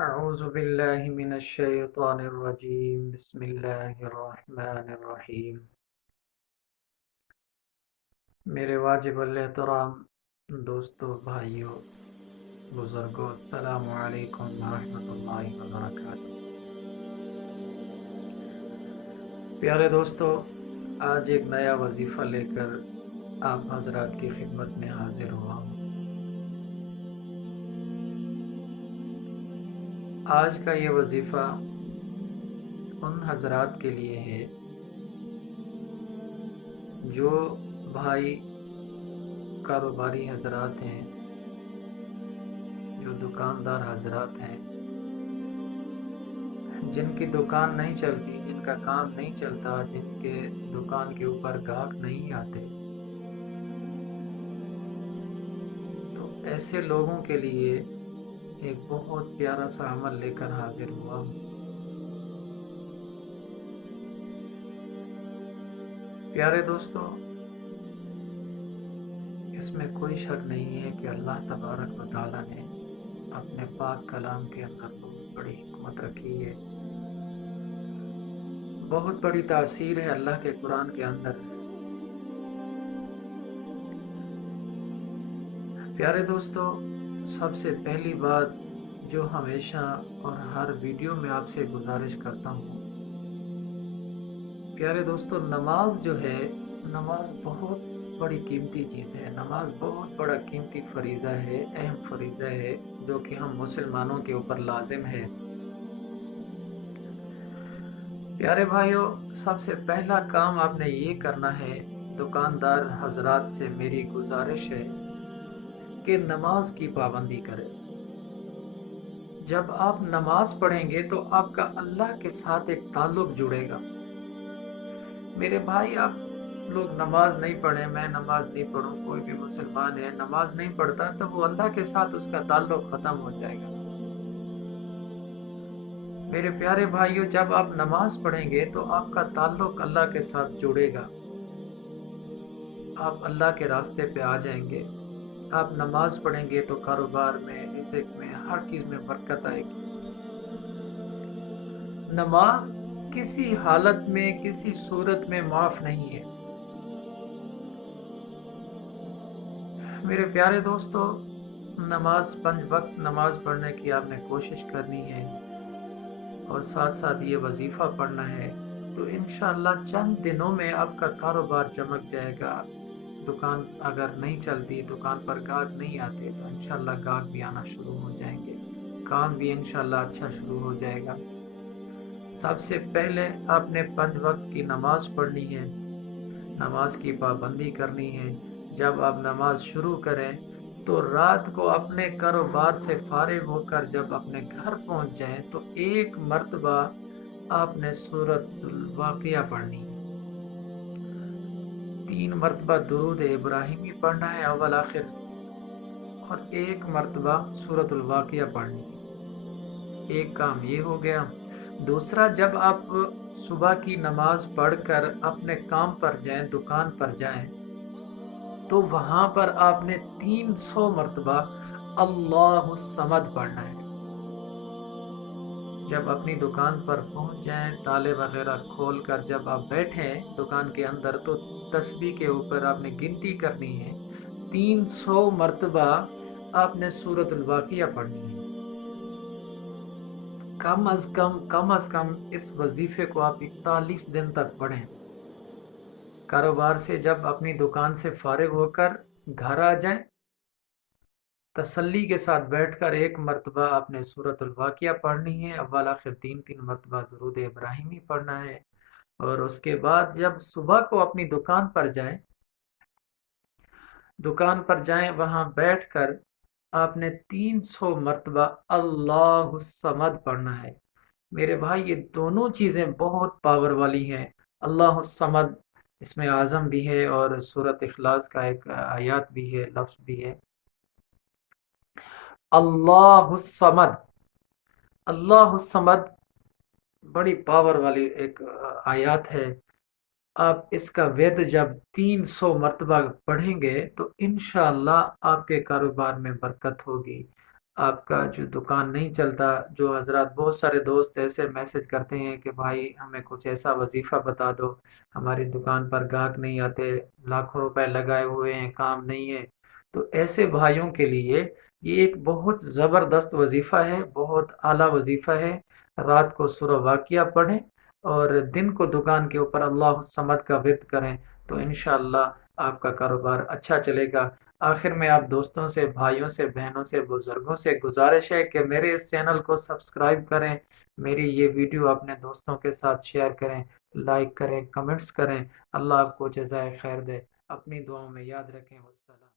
أعوذ بالله من الشيطان الرجيم بسم الله الرحمن الرحیم میرے واجب الاحترام دوستو، بھائیو، بزرگوں، السلام علیکم ورحمۃ اللہ وبرکاتہ۔ پیارے دوستو، آج ایک نیا وظیفہ لے کر آپ حضرات کی خدمت میں حاضر ہوا ہوں۔ آج کا یہ وظیفہ ان حضرات کے لیے ہے جو بھائی کاروباری حضرات ہیں، جو دکاندار حضرات ہیں، جن کی دکان نہیں چلتی، جن کا کام نہیں چلتا، جن کے دکان کے اوپر گاہک نہیں آتے، تو ایسے لوگوں کے لیے ایک بہت پیارا سا عمل لے کر حاضر ہوا ہوں۔ پیارے دوستو، اس میں کوئی شک نہیں ہے کہ اللہ تبارک و تعالیٰ نے اپنے پاک کلام کے اندر بہت بڑی حکمت رکھی ہے، بہت بڑی تاثیر ہے اللہ کے قرآن کے اندر۔ پیارے دوستو، سب سے پہلی بات جو ہمیشہ اور ہر ویڈیو میں آپ سے گزارش کرتا ہوں، پیارے دوستو، نماز جو ہے، نماز بہت بڑی قیمتی چیز ہے، نماز بہت بڑا قیمتی فریضہ ہے، اہم فریضہ ہے، جو کہ ہم مسلمانوں کے اوپر لازم ہے۔ پیارے بھائیو، سب سے پہلا کام آپ نے یہ کرنا ہے، دکاندار حضرات سے میری گزارش ہے کہ نماز کی پابندی کریں۔ جب آپ نماز پڑھیں گے تو آپ کا اللہ کے ساتھ ایک تعلق جڑے گا۔ میرے بھائی، آپ لوگ نماز نہیں پڑھیں، میں نماز نہیں پڑھوں، کوئی بھی مسلمان ہے نماز نہیں پڑھتا، تو وہ اللہ کے ساتھ اس کا تعلق ختم ہو جائے گا۔ میرے پیارے بھائیوں، جب آپ نماز پڑھیں گے تو آپ کا تعلق اللہ کے ساتھ جڑے گا، آپ اللہ کے راستے پہ آ جائیں گے۔ آپ نماز پڑھیں گے تو کاروبار میں، رزق میں، ہر چیز میں برکت آئے گی۔ نماز کسی حالت میں، کسی صورت میں معاف نہیں ہے۔ میرے پیارے دوستو، نماز 5 وقت نماز پڑھنے کی آپ نے کوشش کرنی ہے، اور ساتھ ساتھ یہ وظیفہ پڑھنا ہے، تو انشاءاللہ چند دنوں میں آپ کا کاروبار چمک جائے گا۔ دکان اگر نہیں چلتی، دکان پر گاہک نہیں آتے، تو انشاءاللہ گاہک بھی آنا شروع ہو جائیں گے، کام بھی انشاءاللہ اچھا شروع ہو جائے گا۔ سب سے پہلے آپ نے 5 وقت کی نماز پڑھنی ہے، نماز کی پابندی کرنی ہے۔ جب آپ نماز شروع کریں تو رات کو اپنے کاروبار سے فارغ ہو کر جب اپنے گھر پہنچ جائیں تو ایک مرتبہ آپ نے سورۃ الواقعہ پڑھنی ہے، 3 مرتبہ درود ابراہیمی پڑھنا ہے اول آخر، اور ایک مرتبہ سورۃ الواقعہ پڑھنی ہے۔ ایک کام یہ ہو گیا۔ دوسرا، جب آپ صبح کی نماز پڑھ کر اپنے کام پر جائیں، دکان پر جائیں، تو وہاں پر آپ نے 300 مرتبہ اللہ الصمد پڑھنا ہے۔ جب اپنی دکان پر پہنچ جائیں، تالے وغیرہ کھول کر جب آپ بیٹھیں دکان کے اندر، تو تسبیح کے اوپر آپ نے گنتی کرنی ہے، 300 مرتبہ آپ نے سورۃ الواقعہ پڑھنی ہے۔ کم از کم اس وظیفے کو آپ 41 دن تک پڑھیں۔ کاروبار سے جب اپنی دکان سے فارغ ہو کر گھر آ جائیں، تسلی کے ساتھ بیٹھ کر ایک مرتبہ آپ نے سورۃ الواقعہ پڑھنی ہے، اول آخر 3 مرتبہ درود ابراہیمی پڑھنا ہے، اور اس کے بعد جب صبح کو اپنی دکان پر جائیں، وہاں بیٹھ کر آپ نے 300 مرتبہ اللہ الصمد پڑھنا ہے۔ میرے بھائی، یہ دونوں چیزیں بہت پاور والی ہیں۔ اللہ الصمد اس میں اعظم بھی ہے، اور سورۃ اخلاص کا ایک آیات بھی ہے، لفظ بھی ہے۔ اللہ الصمد، اللہ الصمد بڑی پاور والی ایک آیات ہے۔ آپ اس کا وید جب 300 مرتبہ پڑھیں گے تو انشاءاللہ آپ کے کاروبار میں برکت ہوگی، آپ کا جو دکان نہیں چلتا، جو حضرات بہت سارے دوست ایسے میسج کرتے ہیں کہ بھائی ہمیں کچھ ایسا وظیفہ بتا دو، ہماری دکان پر گاہک نہیں آتے، لاکھوں روپے لگائے ہوئے ہیں، کام نہیں ہے، تو ایسے بھائیوں کے لیے یہ ایک بہت زبردست وظیفہ ہے، بہت اعلیٰ وظیفہ ہے۔ رات کو سورہ واقعہ پڑھیں اور دن کو دکان کے اوپر اللہ الصمد کا ورد کریں، تو انشاءاللہ آپ کا کاروبار اچھا چلے گا۔ آخر میں آپ دوستوں سے، بھائیوں سے، بہنوں سے، بزرگوں سے گزارش ہے کہ میرے اس چینل کو سبسکرائب کریں، میری یہ ویڈیو اپنے دوستوں کے ساتھ شیئر کریں، لائک کریں، کمنٹس کریں۔ اللہ آپ کو جزائے خیر دے۔ اپنی دعاؤں میں یاد رکھیں۔ والسلام۔